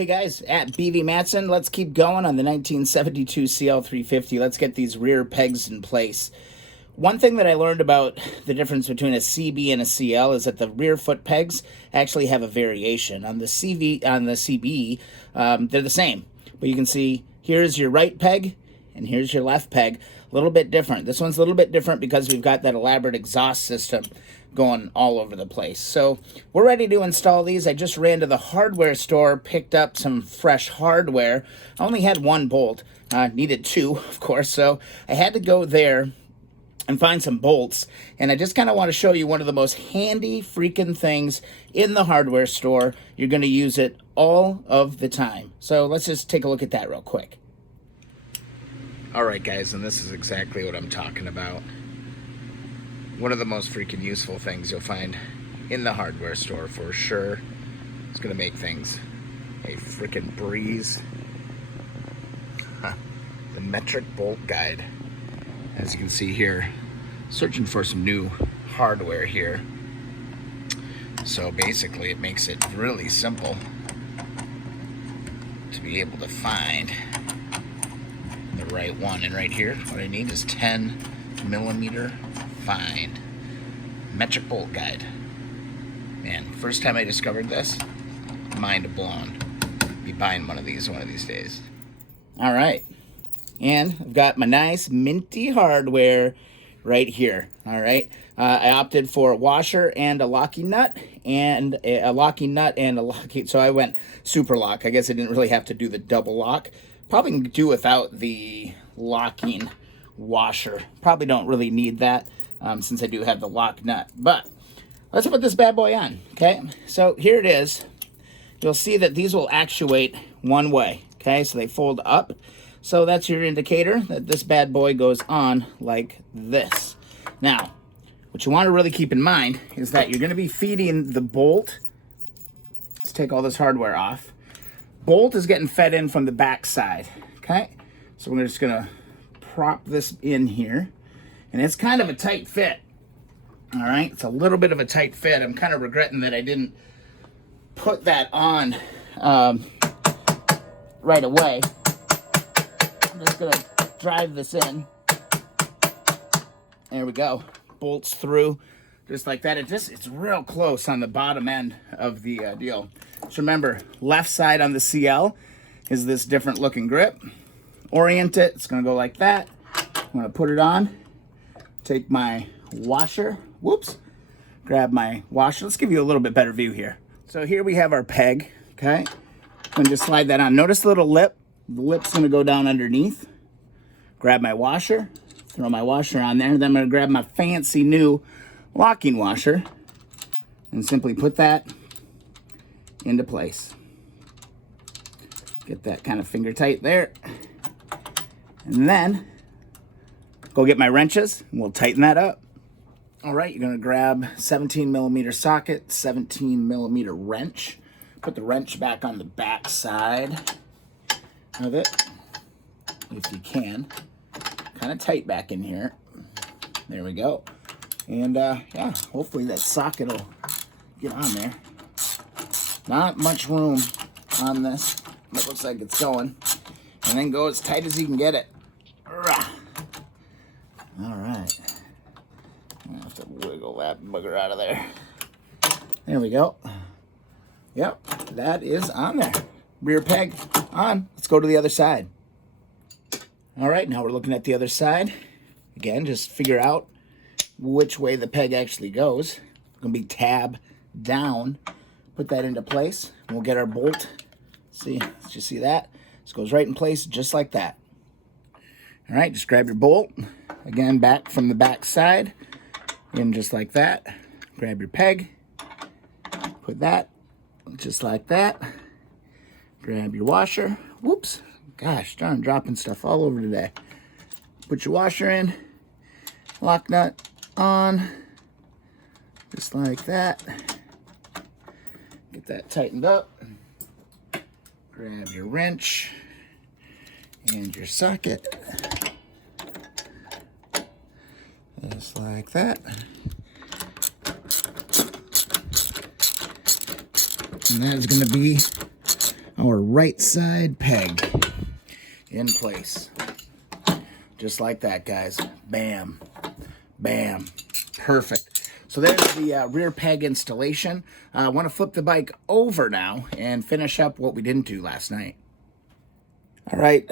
Hey guys, at BV Matson, let's keep going on the 1972 CL350. Let's get these rear pegs in place. One thing that I learned about the difference between a CB and a CL is that the rear foot pegs actually have a variation. On the CB, they're the same, but you can see here's your right peg and here's your left peg. A little bit different. This one's a little bit different because we've got that elaborate exhaust system going all over the place. So we're ready to install these. I just ran to the hardware store, picked up some fresh hardware. I only had one bolt, needed two, of course, so I had to go there and find some bolts. And I just kind of want to show you one of the most handy freaking things in the hardware store. You're going to use it all of the time. So let's just take a look at that real quick. All right, guys, and this is exactly what I'm talking about. One of the most freaking useful things you'll find in the hardware store for sure. It's gonna make things a freaking breeze. The metric bolt guide. As you can see here, searching for some new hardware here. So basically it makes it really simple to be able to find the right one. And right here, what I need is 10mm find metric bolt guide. Man, first time I discovered this, mind blown. Be buying one of these days. All right, and I've got my nice minty hardware right here. All right, I opted for a washer and a locking nut, and a locking nut and a locking. So I went super lock. I guess I didn't really have to do the double lock. Probably can do without the locking washer. Probably don't really need that. Since I do have the lock nut. But let's put this bad boy on, okay? So here it is. You'll see that these will actuate one way, okay? So they fold up. So that's your indicator that this bad boy goes on like this. Now, what you want to really keep in mind is that you're going to be feeding the bolt. Let's take all this hardware off. Bolt is getting fed in from the back side, okay? So we're just going to prop this in here. And it's kind of a tight fit. All right, it's a little bit of a tight fit. I'm kind of regretting that I didn't put that on right away. I'm just gonna drive this in. There we go. Bolts through just like that. It's real close on the bottom end of the deal. Just remember, left side on the CL is this different looking grip. Orient it. It's gonna go like that. I'm gonna put it on. Take my washer, whoops, grab my washer. Let's give you a little bit better view here. So here we have our peg, okay? I'm gonna just slide that on. Notice the little lip. The lip's gonna go down underneath. Grab my washer, throw my washer on there. Then I'm gonna grab my fancy new locking washer and simply put that into place. Get that kind of finger tight there. And then go get my wrenches, and we'll tighten that up. All right, you're gonna grab 17mm socket, 17mm wrench. Put the wrench back on the back side of it, if you can. Kind of tight back in here. There we go. And yeah, hopefully that socket will get on there. Not much room on this, but it looks like it's going. And then go as tight as you can get it. All right, I'm gonna have to wiggle that bugger out of there. There we go. Yep, that is on there. Rear peg on. Let's go to the other side. All right, now we're looking at the other side. Again, just figure out which way the peg actually goes. It's gonna be tab down. Put that into place. And we'll get our bolt. See, did you see that? This goes right in place just like that. All right, just grab your bolt. Again, back from the back side, in just like that. Grab your peg, put that just like that. Grab your washer. Whoops, gosh darn, dropping stuff all over today. Put your washer in, lock nut on, just like that. Get that tightened up. Grab your wrench and your socket. Just like that. And that is going to be our right side peg in place. Just like that, guys. Bam, bam, perfect. So there's the rear peg installation. I want to flip the bike over now and finish up what we didn't do last night. All right,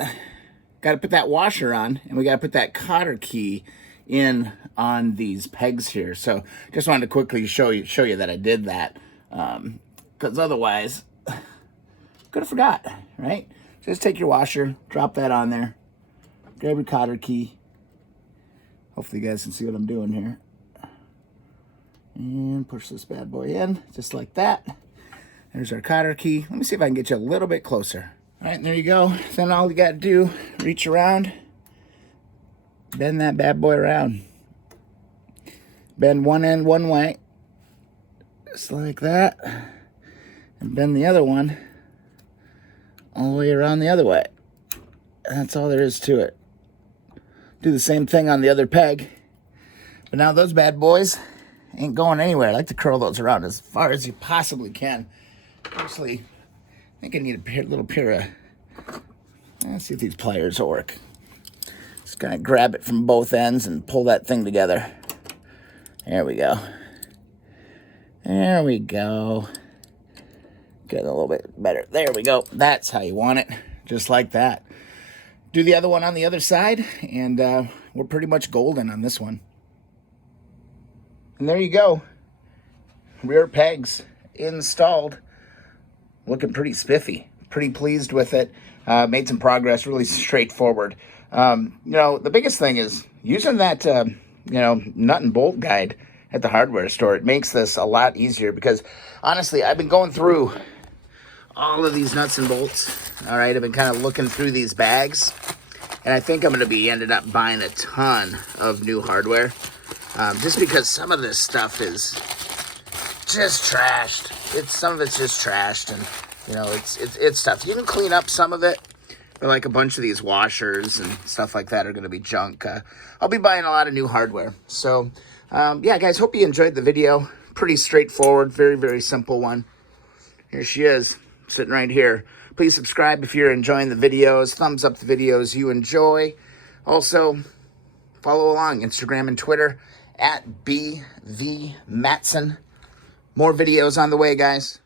got to put that washer on, and we got to put that cotter key in on these pegs here. So just wanted to quickly show you that I did that, because otherwise could have forgot, right? Just take your washer, drop that on there, grab your cotter key. Hopefully you guys can see what I'm doing here. And push this bad boy in, just like that. There's our cotter key. Let me see if I can get you a little bit closer. All right, there you go. Then all you got to do, reach around, bend that bad boy around. Bend one end one way, just like that. And bend the other one all the way around the other way. That's all there is to it. Do the same thing on the other peg. But now those bad boys ain't going anywhere. I like to curl those around as far as you possibly can. Actually, I think I need a little pair of... Let's see if these pliers will work. Just gonna grab it from both ends and pull that thing together. There we go. There we go. Get a little bit better. There we go. That's how you want it. Just like that. Do the other one on the other side, and we're pretty much golden on this one. And there you go. Rear pegs installed. Looking pretty spiffy. Pretty pleased with it. Made some progress. Really straightforward. You know, the biggest thing is using that, you know, nut and bolt guide at the hardware store. It makes this a lot easier because, honestly, I've been going through all of these nuts and bolts. All right, I've been kind of looking through these bags, and I think I'm going to be ended up buying a ton of new hardware, just because some of this stuff is just trashed. Some of it's just trashed, and you know, it's tough. You can clean up some of it, but like a bunch of these washers and stuff like that are going to be junk. I'll be buying a lot of new hardware. So, yeah, guys, hope you enjoyed the video. Pretty straightforward, very, very simple one. Here she is, sitting right here. Please subscribe if you're enjoying the videos. Thumbs up the videos you enjoy. Also, follow along Instagram and Twitter at BVMatson. More videos on the way, guys.